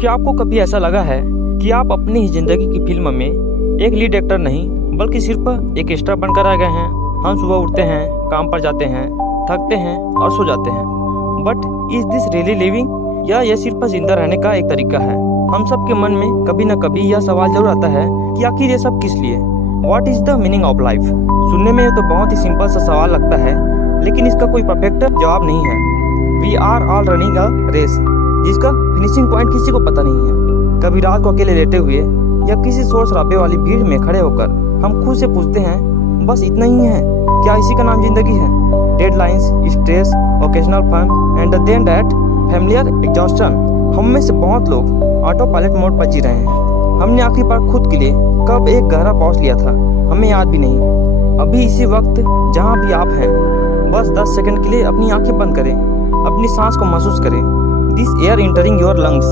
क्या आपको कभी ऐसा लगा है कि आप अपनी ही जिंदगी की फिल्म में एक लीड एक्टर नहीं बल्कि सिर्फ एक स्टार बनकर आ गए हैं। हम सुबह उठते हैं, काम पर जाते हैं, थकते हैं और सो जाते हैं। But is this really living, या यह सिर्फ जिंदा रहने का एक तरीका है? हम सब के मन में कभी न कभी यह सवाल जरूर आता है कि आखिर ये सब किस लिए? What is the meaning of life? सुनने में तो बहुत ही सिंपल सा सवाल लगता है, लेकिन इसका कोई परफेक्ट जवाब नहीं है। We are all running a race जिसका फिनिशिंग पॉइंट किसी को पता नहीं है। कभी रात को अकेले लेटे हुए या किसी शोर शराबे वाली भीड़ में खड़े होकर हम खुद से पूछते हैं, बस इतना ही है क्या? इसी का नाम जिंदगी है? Deadlines, stress, occasional fun and then that familiar exhaustion. हम में से बहुत लोग ऑटो पायलट मोड पर जी रहे हैं। हमने आखिरी बार खुद के लिए कब एक गहरा पॉज लिया था, हमें याद भी नहीं। अभी इसी वक्त जहाँ भी आप हैं, बस 10 सेकंड के लिए अपनी आंखें बंद करें, अपनी सांस को महसूस करें। This air entering your lungs,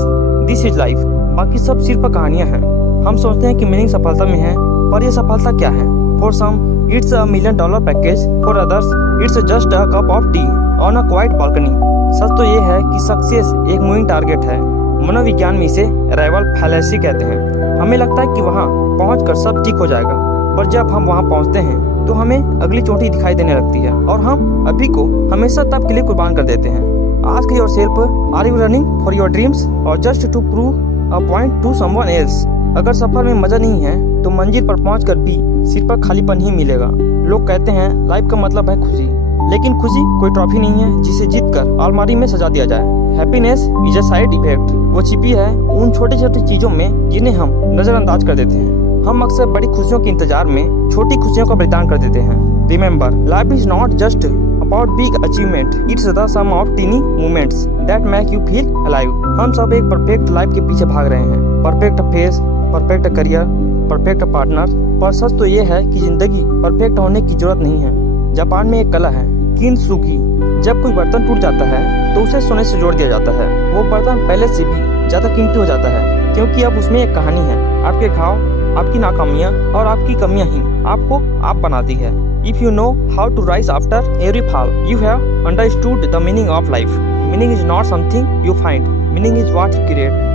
this is life. बाकी सब सिर्फ कहानियां हैं। हम सोचते हैं कि मीनिंग सफलता में है, पर यह सफलता क्या है? For some it's $1 million package, for others it's just a cup of tea on a quiet balcony. सच तो ये है कि सक्सेस एक मूविंग टारगेट है। मनोविज्ञान में इसे अराइवल फैलेसी कहते हैं। हमें लगता है कि वहाँ पहुंचकर सब ठीक हो जाएगा, पर जब हम वहाँ पहुँचते हैं तो हमें अगली चोटी दिखाई देने लगती है और हम अभी को हमेशा तब के लिए कुर्बान कर देते हैं। Ask yourself, are you running for your dreams और just to prove a point to someone else? अगर सफर में मजा नहीं है तो मंजिल पर पहुंचकर भी सिर पर खालीपन ही मिलेगा। लोग कहते हैं लाइफ का मतलब है खुशी, लेकिन खुशी कोई ट्रॉफी नहीं है जिसे जीतकर अलमारी में सजा दिया जाए। Happiness is a side effect. वो छिपी है उन छोटी छोटी चीजों में जिन्हें हम नजरअंदाज कर देते हैं। हम अक्सर बड़ी खुशियों के इंतजार में छोटी खुशियों का बलिदान कर देते हैं। Remember, life is not just about big achievement, it's the sum of tiny moments that make you feel alive. हम सब एक परफेक्ट लाइफ के पीछे भाग रहे हैं, perfect face, perfect career, perfect partner. पर सच तो ये है कि जिंदगी परफेक्ट होने की जरूरत नहीं है। जापान में एक कला है किंतसुगी। जब कोई बर्तन टूट जाता है तो उसे सोने से जोड़ दिया जाता है। वो बर्तन पहले से भी ज्यादा कीमती हो जाता है, क्योंकि अब उसमें एक कहानी है। आपके घाव, आपकी नाकामियां और आपकी कमियां ही आपको आप बनाती है। If you know how to rise after every fall, you have understood the meaning of life. Meaning is not something you find. Meaning is what you create.